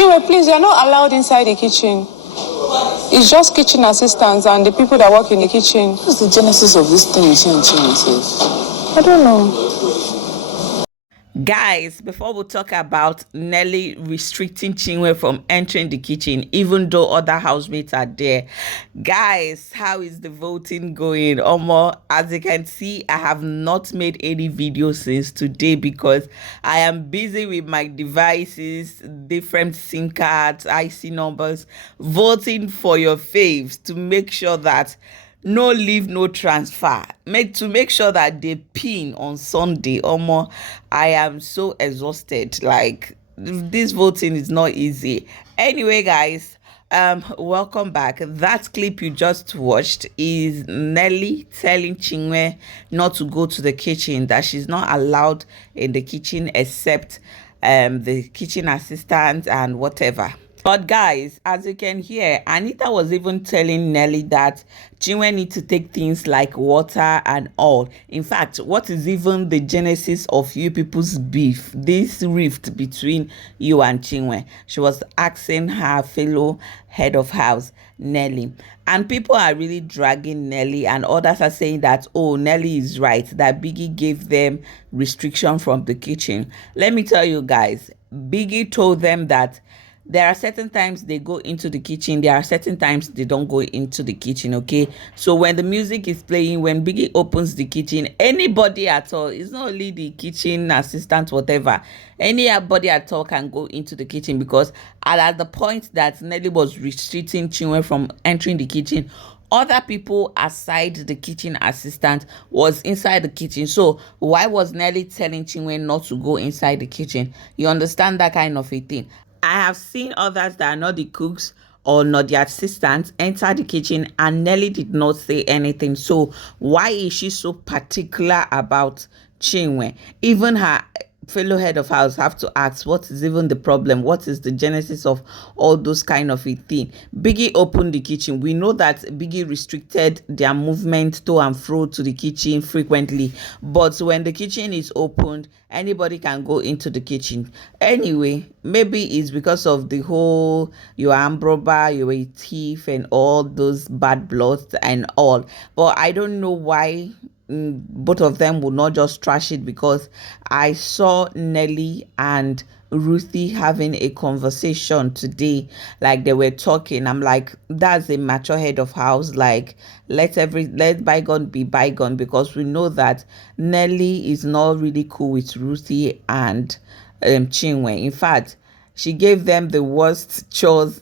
Chinwe, please, you're not allowed inside the kitchen. It's just kitchen assistants and the people that work in the kitchen. What's the genesis of this thing Chinwe says? I don't know. Guys, before we talk about Nelly restricting Chinwe from entering the kitchen, even though other housemates are there, guys, how is the voting going? As you can see, I have not made any video since today because I am busy with my devices, different SIM cards, IC numbers, voting for your faves to make sure that no leave, no transfer. To make sure that they pin on Sunday. I am so exhausted. Like, this voting is not easy. Anyway, guys, welcome back. That clip you just watched is Nelly telling Chinwe not to go to the kitchen, that she's not allowed in the kitchen except the kitchen assistant and whatever. But guys, as you can hear, Anita was even telling Nelly that Chinwe need to take things like water and all. In fact, what is even the genesis of you people's beef, this rift between you and Chinwe? She was asking her fellow head of house, Nelly. And people are really dragging Nelly, and others are saying that, oh, Nelly is right, that Biggie gave them restriction from the kitchen. Let me tell you guys, Biggie told them that there are certain times they go into the kitchen, there are certain times they don't go into the kitchen, okay? So when the music is playing, when Biggie opens the kitchen, anybody at all, it's not only the kitchen assistant, whatever, anybody at all can go into the kitchen, because at the point that Nelly was restricting Chinwe from entering the kitchen, other people aside the kitchen assistant was inside the kitchen. So why was Nelly telling Chinwe not to go inside the kitchen? You understand that kind of a thing? I have seen others that are not the cooks or not the assistants enter the kitchen, and Nelly did not say anything. So why is she so particular about Chinwe? Even her fellow head of house have to ask, what is even the problem? What is the genesis of all those kind of a thing? Biggie opened the kitchen. We know that Biggie restricted their movement to and fro to the kitchen frequently, but when the kitchen is opened, anybody can go into the kitchen. Anyway, maybe it's because of the whole you are armed robber, you are a thief, and all those bad bloods and all. But I don't know why both of them would not just trash it, because I saw Nelly and Ruthie having a conversation today, like they were talking. I'm like, that's a mature head of house. Like, let bygone be bygone, because we know that Nelly is not really cool with Ruthie and Chinwe. In fact, she gave them the worst chores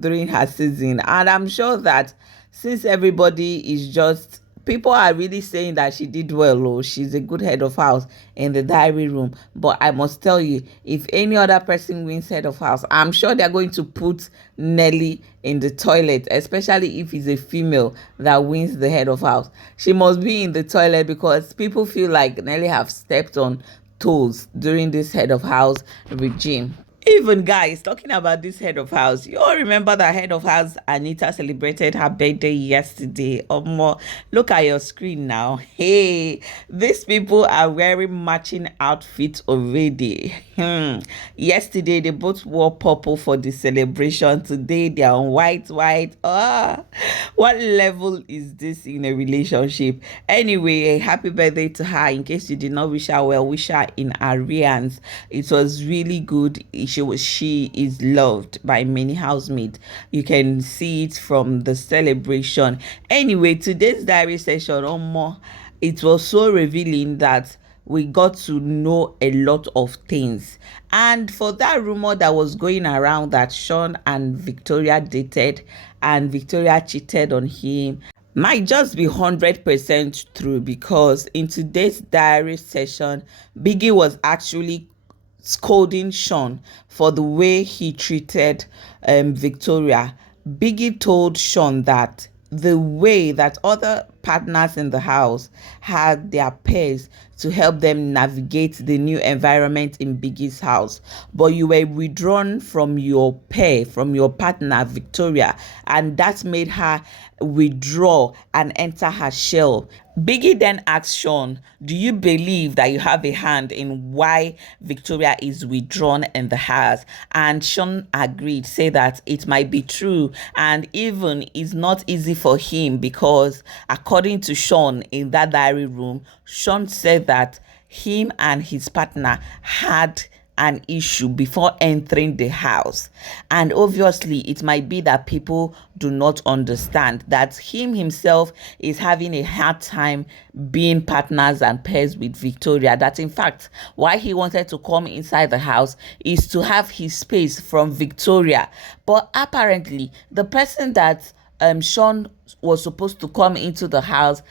during her season, and I'm sure that since everybody is just, people are really saying that she did well. Oh, she's a good head of house in the diary room. But I must tell you, if any other person wins head of house, I'm sure they're going to put Nelly in the toilet, especially if it's a female that wins the head of house. She must be in the toilet, because people feel like Nelly have stepped on toes during this head of house regime. Even guys, talking about this head of house, you all remember that head of house Anita celebrated her birthday yesterday. Look at your screen now. Hey, these people are wearing matching outfits already. Yesterday they both wore purple for the celebration. Today they are on white. What level is this in a relationship? Anyway, happy birthday to her. In case you did not wish her well, wish her in advance. It was really good. She is loved by many housemates. You can see it from the celebration. Anyway, today's diary session, it was so revealing that we got to know a lot of things. And for that rumor that was going around that SHAUN and Victoria dated and Victoria cheated on him, might just be 100% true, because in today's diary session, Biggie was actually scolding SHAUN for the way he treated Victoria. Biggie told SHAUN that the way that other partners in the house had their pairs to help them navigate the new environment in Biggie's house, but you were withdrawn from your pair, from your partner Victoria, and that made her withdraw and enter her shell. Biggie then asked Shaun, do you believe that you have a hand in why Victoria is withdrawn in the house? And Shaun agreed, say that it might be true, and even it's not easy for him because according to Shaun in that diary room, Shaun said that him and his partner had an issue before entering the house, and obviously it might be that people do not understand that him himself is having a hard time being partners and pairs with Victoria, that in fact why he wanted to come inside the house is to have his space from Victoria. But apparently the person that Shaun was supposed to come into the house,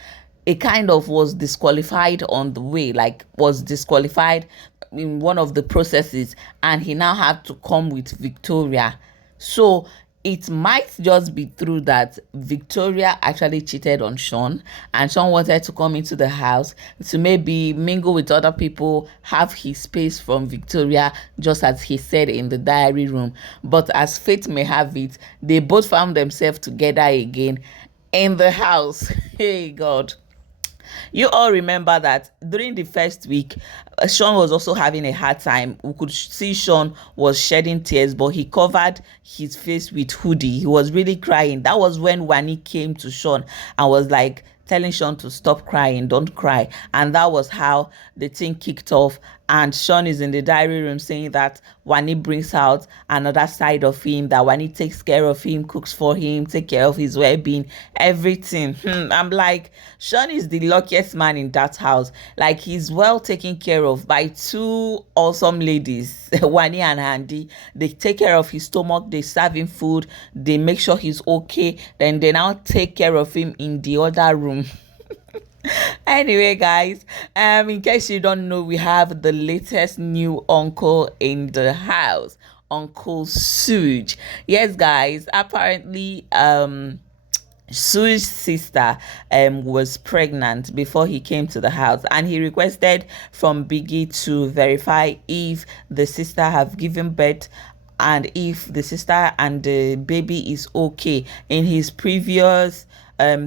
it kind of was disqualified on the way, like was disqualified in one of the processes, and he now had to come with Victoria. So it might just be true that Victoria actually cheated on Shaun, and Shaun wanted to come into the house to maybe mingle with other people, have his space from Victoria, just as he said in the diary room. But as fate may have it, they both found themselves together again in the house. Hey God. You all remember that during the first week, Shaun was also having a hard time. We could see Shaun was shedding tears, but he covered his face with hoodie. He was really crying. That was when Wani came to Shaun and was like telling Shaun to stop crying, don't cry. And that was how the thing kicked off. And Shaun is in the diary room saying that Wani brings out another side of him, that Wani takes care of him, cooks for him, take care of his well-being, everything. I'm like, Shaun is the luckiest man in that house. Like, he's well taken care of by two awesome ladies, Wani and Handy. They take care of his stomach, they serve him food, they make sure he's okay, then they now take care of him in the other room. Anyway, guys, in case you don't know, we have the latest new uncle in the house, Uncle SOOJ. Yes, guys, apparently SOOJ's sister was pregnant before he came to the house, and he requested from Biggie to verify if the sister have given birth and if the sister and the baby is okay in his previous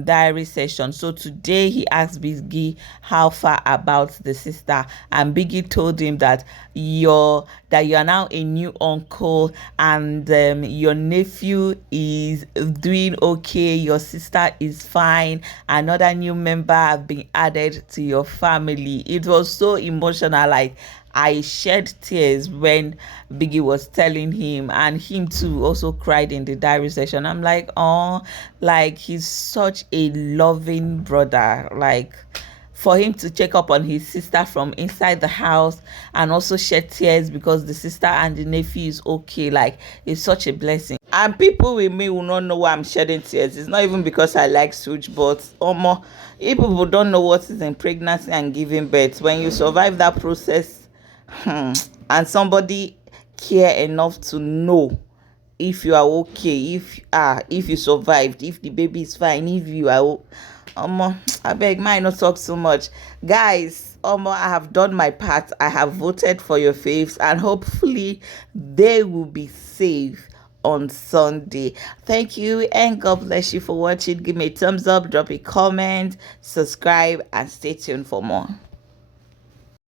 diary session. So today he asked Biggie how far about the sister, and Biggie told him that you're now a new uncle, and your nephew is doing okay, your sister is fine, another new member have been added to your family. It was so emotional. Like, I shed tears when Biggie was telling him, and him too also cried in the diary session. I'm like, oh, like, he's such a loving brother. Like, for him to check up on his sister from inside the house and also shed tears because the sister and the nephew is okay, like, it's such a blessing. And people with me will not know why I'm shedding tears. It's not even because I like SOOJ, but if people don't know what is in pregnancy and giving birth, when you survive that process, and somebody care enough to know if you are okay, if you survived, if the baby is fine, if you are I beg, might not talk so much, guys. I have done my part. I have voted for your faves, and hopefully they will be safe on Sunday. Thank you, and God bless you for watching. Give me a thumbs up, drop a comment, subscribe, and stay tuned for more.